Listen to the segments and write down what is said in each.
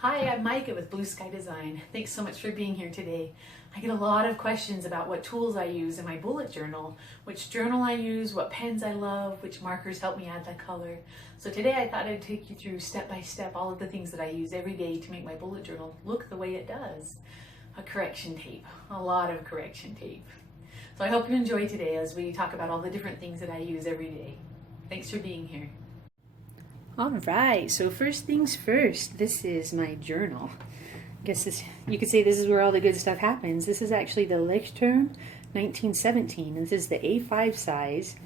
Hi, I'm Micah with Blue Sky Design. Thanks so much for being here today. I get a lot of questions about what tools I use in my bullet journal, which journal I use, what pens I love, which markers help me add that color. So today I thought I'd take you through step by step all of the things that I use every day to make my bullet journal look the way it does. A correction tape, a lot of correction tape. So I hope you enjoy today as we talk about all the different things that I use every day. Thanks for being here. All right, so first things first, this is my journal. I guess you could say this is where all the good stuff happens. This is actually the Leuchtturm 1917. This is the A5 size,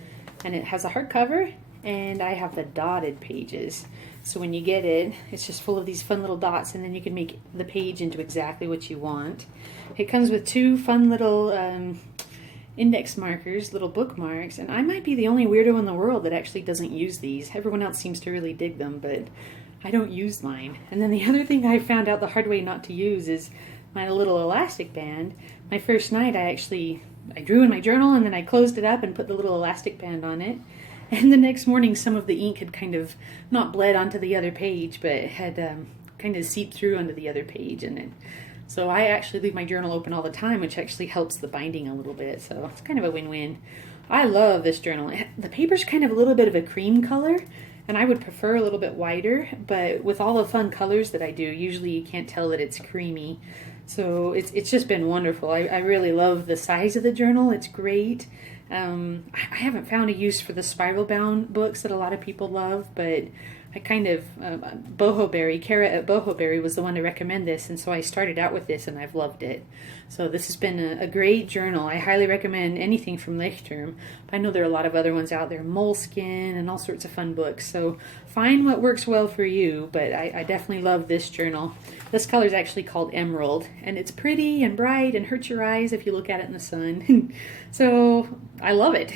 and it has a hardcover, and I have the dotted pages. So when you get it, it's just full of these fun little dots, and then you can make the page into exactly what you want. It comes with two fun little index markers, little bookmarks, and I might be the only weirdo in the world that actually doesn't use these. Everyone else seems to really dig them, but I don't use mine. And then the other thing I found out the hard way not to use is my little elastic band. My first night I drew in my journal and then I closed it up and put the little elastic band on it. And the next morning some of the ink had kind of not bled onto the other page, but it had kind of seeped through onto the other page, so I actually leave my journal open all the time, which actually helps the binding a little bit. So it's kind of a win-win. I love this journal. The paper's kind of a little bit of a cream color, and I would prefer a little bit whiter, but with all the fun colors that I do, usually you can't tell that it's creamy. So it's just been wonderful. I really love the size of the journal. It's great. I haven't found a use for the spiral bound books that a lot of people love, but I kind of, Kara at Bohoberry was the one to recommend this, and so I started out with this and I've loved it. So this has been a great journal. I highly recommend anything from Leuchtturm. I know there are a lot of other ones out there, Moleskine and all sorts of fun books. So find what works well for you, but I definitely love this journal. This color is actually called Emerald, and it's pretty and bright and hurts your eyes if you look at it in the sun. So I love it.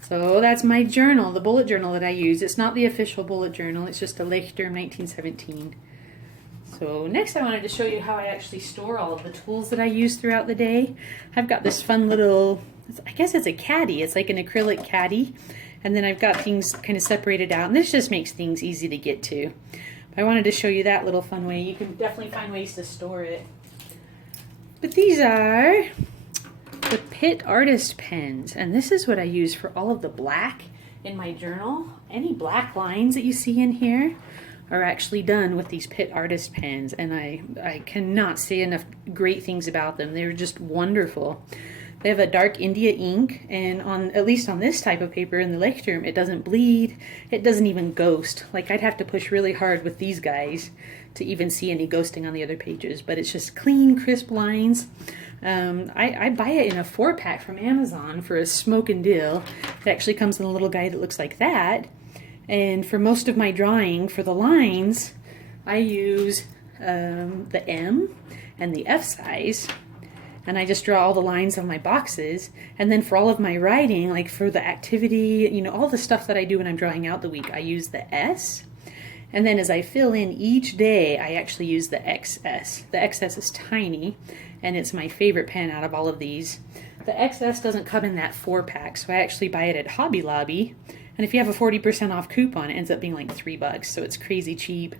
So that's my journal, the bullet journal that I use. It's not the official bullet journal, it's just a Leuchtturm 1917. So next I wanted to show you how I actually store all of the tools that I use throughout the day. I've got this fun little, I guess it's a caddy. It's like an acrylic caddy. And then I've got things kind of separated out, and this just makes things easy to get to. But I wanted to show you that little fun way. You can definitely find ways to store it. But these are the Pitt Artist pens, and this is what I use for all of the black in my journal. Any black lines that you see in here are actually done with these Pitt Artist pens, and I cannot say enough great things about them. They're just wonderful. They have a dark India ink, and at least on this type of paper in the Leuchtturm, it doesn't bleed, it doesn't even ghost. Like, I'd have to push really hard with these guys to even see any ghosting on the other pages, but it's just clean, crisp lines. I buy it in a 4-pack from Amazon for a smoke and deal. It actually comes in a little guy that looks like that. And for most of my drawing, for the lines, I use the M and the F size. And I just draw all the lines on my boxes. And then for all of my writing, like for the activity, all the stuff that I do when I'm drawing out the week, I use the S. And then as I fill in each day, I actually use the XS. The XS is tiny, and it's my favorite pen out of all of these. The XS doesn't come in that 4-pack, so I actually buy it at Hobby Lobby. And if you have a 40% off coupon, it ends up being like $3, so it's crazy cheap.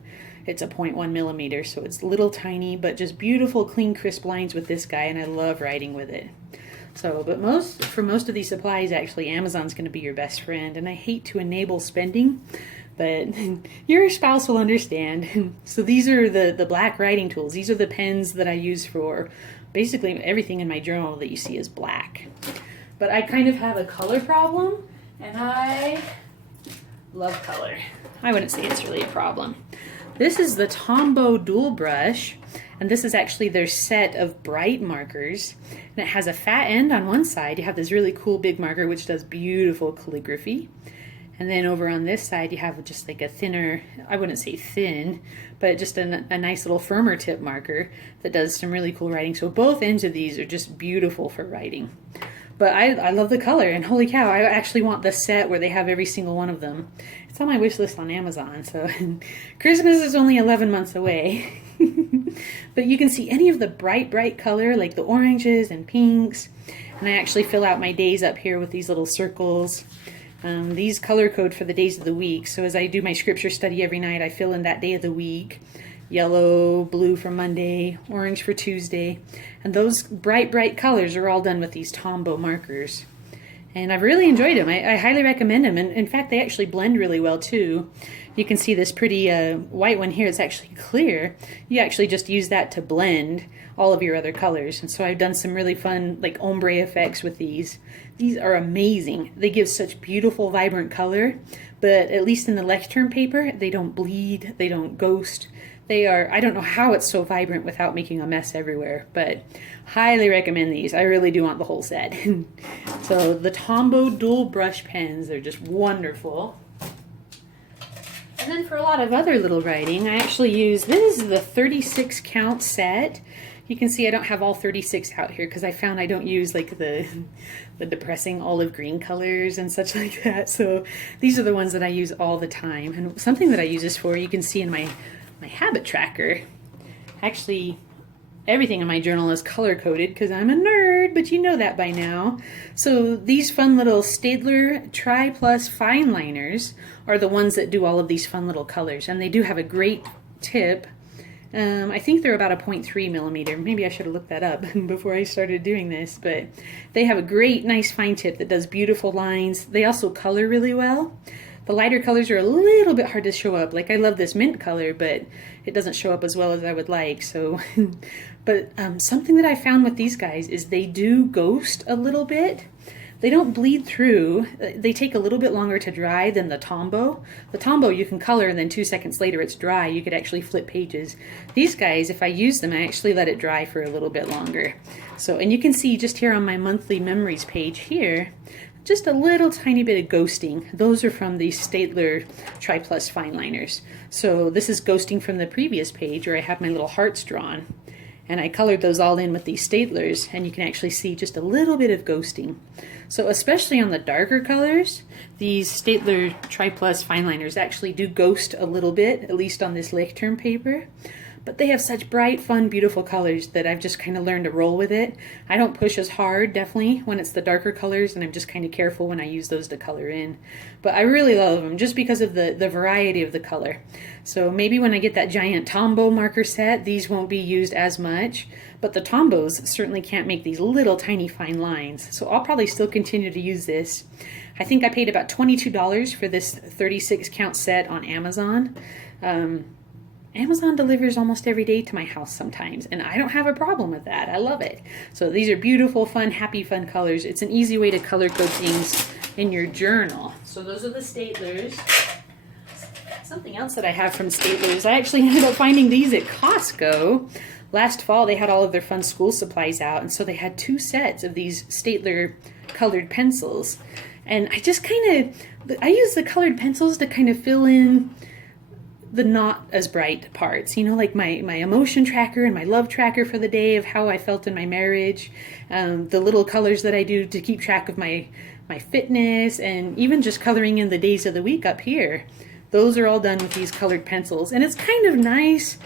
It's a 0.1 millimeter, so it's little tiny, but just beautiful, clean, crisp lines with this guy, and I love writing with it. So, but for most of these supplies, actually, Amazon's going to be your best friend, and I hate to enable spending, but your spouse will understand. So these are the black writing tools. These are the pens that I use for basically everything in my journal that you see is black. But I kind of have a color problem, and I love color. I wouldn't say it's really a problem. This is the Tombow Dual Brush, and this is actually their set of bright markers, and it has a fat end on one side. You have this really cool big marker which does beautiful calligraphy, and then over on this side you have just like a thinner, I wouldn't say thin, but just a nice little firmer tip marker that does some really cool writing. So both ends of these are just beautiful for writing. But I love the color, and holy cow, I actually want the set where they have every single one of them. It's on my wish list on Amazon, so Christmas is only 11 months away. But you can see any of the bright, bright color, like the oranges and pinks. And I actually fill out my days up here with these little circles. These color code for the days of the week. So as I do my scripture study every night, I fill in that day of the week. yellow, blue for Monday, orange for Tuesday. And those bright, bright colors are all done with these Tombow markers. And I've really enjoyed them. I highly recommend them. And in fact, they actually blend really well too. You can see this pretty white one here. It's actually clear. You actually just use that to blend all of your other colors. And so I've done some really fun like ombre effects with these. These are amazing. They give such beautiful, vibrant color. But at least in the lectern paper, they don't bleed. They don't ghost. They are, I don't know how it's so vibrant without making a mess everywhere, but highly recommend these. I really do want the whole set. So the Tombow dual brush pens, they're just wonderful. And then for a lot of other little writing, I actually use, this is the 36 count set. You can see I don't have all 36 out here because I found I don't use like the depressing olive green colors and such like that. So these are the ones that I use all the time. And something that I use this for, you can see in my habit tracker. Actually, everything in my journal is color coded because I'm a nerd, but you know that by now. So these fun little Staedtler Tri Plus fine liners are the ones that do all of these fun little colors, and they do have a great tip. I think they're about a 0.3 millimeter. Maybe I should have looked that up before I started doing this, but they have a great, nice fine tip that does beautiful lines. They also color really well. The lighter colors are a little bit hard to show up. Like I love this mint color, but it doesn't show up as well as I would like. So, but something that I found with these guys is they do ghost a little bit. They don't bleed through. They take a little bit longer to dry than the Tombow. The Tombow you can color and then 2 seconds later it's dry. You could actually flip pages. These guys, if I use them, I actually let it dry for a little bit longer. So, and you can see just here on my monthly memories page here, just a little tiny bit of ghosting. Those are from the Staedtler Tri Plus fine liners. So this is ghosting from the previous page where I have my little hearts drawn. And I colored those all in with these Staedtlers, and you can actually see just a little bit of ghosting. So especially on the darker colors, these Staedtler Tri Plus fine liners actually do ghost a little bit, at least on this lectern paper. But they have such bright, fun, beautiful colors that I've just kind of learned to roll with it. I don't push as hard, definitely, when it's the darker colors, and I'm just kind of careful when I use those to color in. But I really love them just because of the variety of the color. So maybe when I get that giant Tombow marker set, these won't be used as much. But the Tombows certainly can't make these little tiny fine lines. So I'll probably still continue to use this. I think I paid about $22 for this 36 count set on Amazon. Amazon delivers almost every day to my house sometimes, and I don't have a problem with that. I love it. So these are beautiful, fun, happy, fun colors. It's an easy way to color code things in your journal. So those are the Staedtlers. Something else that I have from Staedtlers, I actually ended up finding these at Costco. Last fall, they had all of their fun school supplies out, and so they had 2 sets of these Staedtler colored pencils. And I just I use the colored pencils to kind of fill in the not as bright parts, you know, like my emotion tracker and my love tracker for the day of how I felt in my marriage, the little colors that I do to keep track of my fitness, and even just coloring in the days of the week up here. Those are all done with these colored pencils, and it's kind of nice.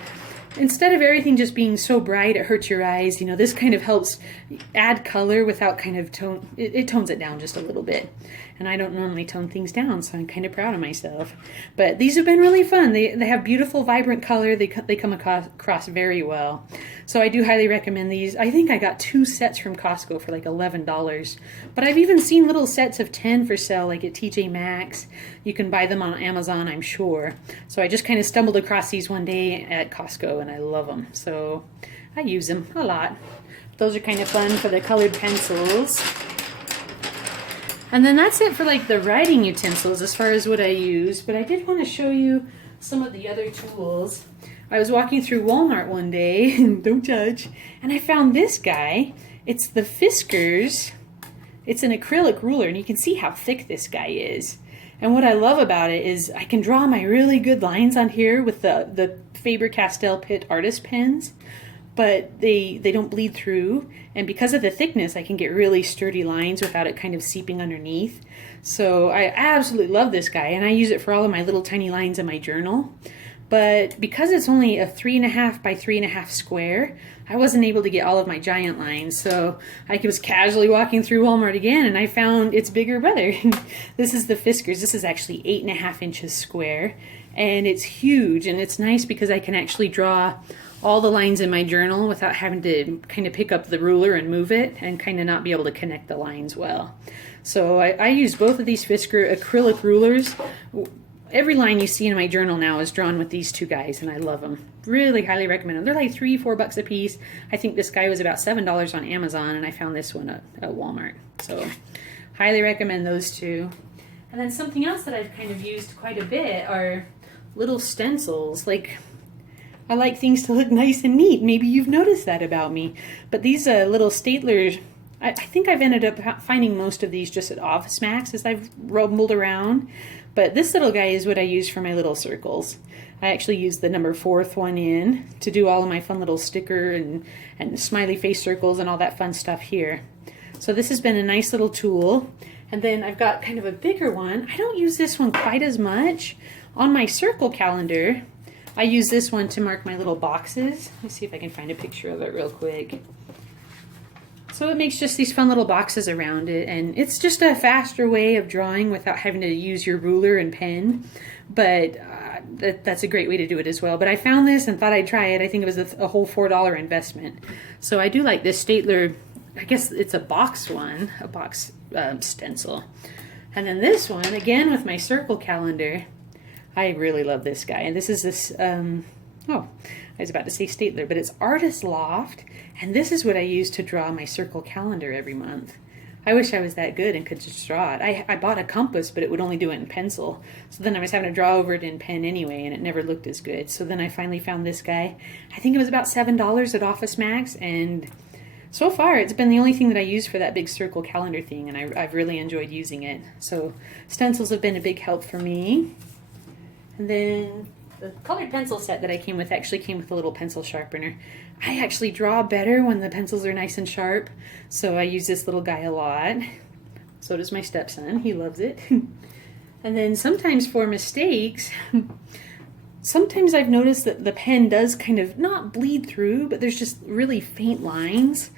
Instead of everything just being so bright it hurts your eyes, you know, this kind of helps add color without kind of it tones it down just a little bit. And I don't normally tone things down, so I'm kind of proud of myself. But these have been really fun. They have beautiful, vibrant color. They come across very well. So I do highly recommend these. I think I got 2 sets from Costco for like $11. But I've even seen little sets of 10 for sale, like at TJ Maxx. You can buy them on Amazon, I'm sure. So I just kind of stumbled across these one day at Costco, and I love them. So I use them a lot. Those are kind of fun for the colored pencils. And then that's it for like the writing utensils as far as what I use. But I did want to show you some of the other tools. I was walking through Walmart one day, don't judge, and I found this guy. It's the Fiskars. It's an acrylic ruler, and you can see how thick this guy is. And what I love about it is I can draw my really good lines on here with the Faber-Castell Pitt artist pens, but they don't bleed through. And because of the thickness, I can get really sturdy lines without it kind of seeping underneath. So I absolutely love this guy, and I use it for all of my little tiny lines in my journal. But because it's only a 3.5 by 3.5 square, I wasn't able to get all of my giant lines. So I was casually walking through Walmart again, and I found its bigger brother. This is the Fiskars. This is actually 8.5 inches square. and it's huge, and it's nice because I can actually draw all the lines in my journal without having to kind of pick up the ruler and move it and kind of not be able to connect the lines well. So I use both of these Fisker acrylic rulers. Every line you see in my journal now is drawn with these two guys, and I love them. Really highly recommend them. They're like $3-4 a piece. I think this guy was about $7 on Amazon, and I found this one at Walmart. So highly recommend those two. And then something else that I've kind of used quite a bit are little stencils. Like, I like things to look nice and neat. Maybe you've noticed that about me. But these little staplers, I think I've ended up finding most of these just at Office Max as I've rumbled around. But this little guy is what I use for my little circles. I actually use the number 4th one in to do all of my fun little sticker and smiley face circles and all that fun stuff here. So this has been a nice little tool. And then I've got kind of a bigger one. I don't use this one quite as much. On my circle calendar, I use this one to mark my little boxes. Let me see if I can find a picture of it real quick. So it makes just these fun little boxes around it, and it's just a faster way of drawing without having to use your ruler and pen. But that's a great way to do it as well. But I found this and thought I'd try it. I think it was a whole $4 investment. So I do like this Stapler. I guess it's a box one, a box stencil. And then this one, again with my circle calendar, I really love this guy. And this is this, I was about to say Stapler, but it's Artist Loft. And this is what I use to draw my circle calendar every month. I wish I was that good and could just draw it. I bought a compass, but it would only do it in pencil. So then I was having to draw over it in pen anyway, and it never looked as good. So then I finally found this guy. I think it was about $7 at Office Max, and so far it's been the only thing that I use for that big circle calendar thing, and I've really enjoyed using it. So stencils have been a big help for me. And then the colored pencil set that I came with actually came with a little pencil sharpener. I actually draw better when the pencils are nice and sharp, so I use this little guy a lot. So does my stepson. He loves it. And then sometimes for mistakes, sometimes I've noticed that the pen does kind of not bleed through, but there's just really faint lines.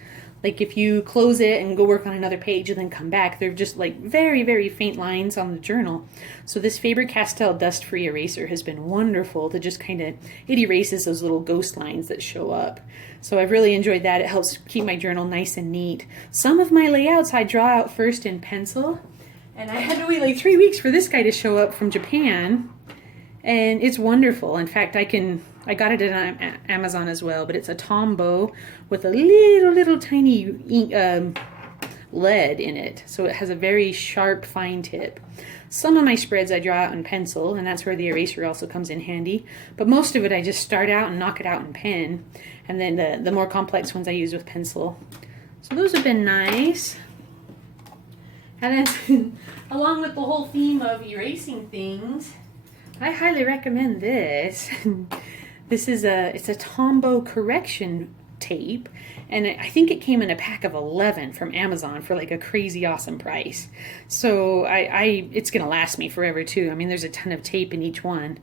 Like if you close it and go work on another page and then come back, they're just like very, very faint lines on the journal. So this Faber-Castell dust-free eraser has been wonderful to just kind of, it erases those little ghost lines that show up. So I've really enjoyed that. It helps keep my journal nice and neat. Some of my layouts I draw out first in pencil, and I had to wait like 3 weeks for this guy to show up from Japan. And it's wonderful. In fact, I got it on Amazon as well, but it's a Tombow with a little tiny lead in it. So it has a very sharp, fine tip. Some of my spreads I draw out in pencil, and that's where the eraser also comes in handy. But most of it I just start out and knock it out in pen. And then the more complex ones I use with pencil. So those have been nice. And then along with the whole theme of erasing things, I highly recommend this. This is it's a Tombow correction tape, and I think it came in a pack of 11 from Amazon for like a crazy awesome price. So it's gonna last me forever too. I mean, there's a ton of tape in each one,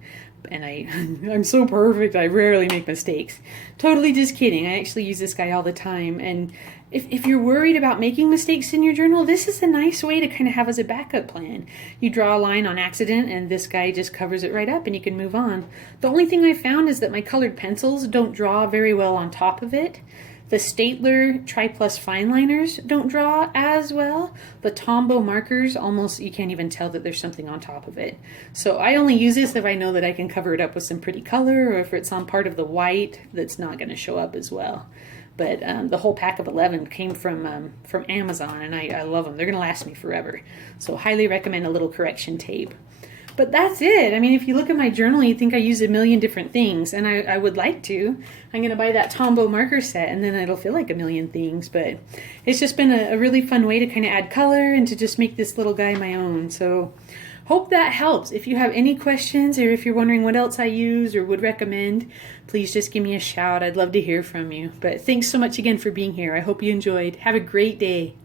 and I'm so perfect. I rarely make mistakes. Totally just kidding. I actually use this guy all the time, and if you're worried about making mistakes in your journal, this is a nice way to kind of have as a backup plan. You draw a line on accident and this guy just covers it right up and you can move on. The only thing I found is that my colored pencils don't draw very well on top of it. The Stapler Tri-Plus fine liners don't draw as well. The Tombow markers, almost you can't even tell that there's something on top of it. So I only use this if I know that I can cover it up with some pretty color, or if it's on part of the white that's not going to show up as well. But the whole pack of 11 came from Amazon, and I love them. They're going to last me forever. So highly recommend a little correction tape. But that's it. I mean, if you look at my journal, you'd think I use a million different things, and I would like to. I'm going to buy that Tombow marker set, and then it'll feel like a million things. But it's just been a really fun way to kind of add color and to just make this little guy my own. So hope that helps. If you have any questions, or if you're wondering what else I use or would recommend, please just give me a shout. I'd love to hear from you. But thanks so much again for being here. I hope you enjoyed. Have a great day.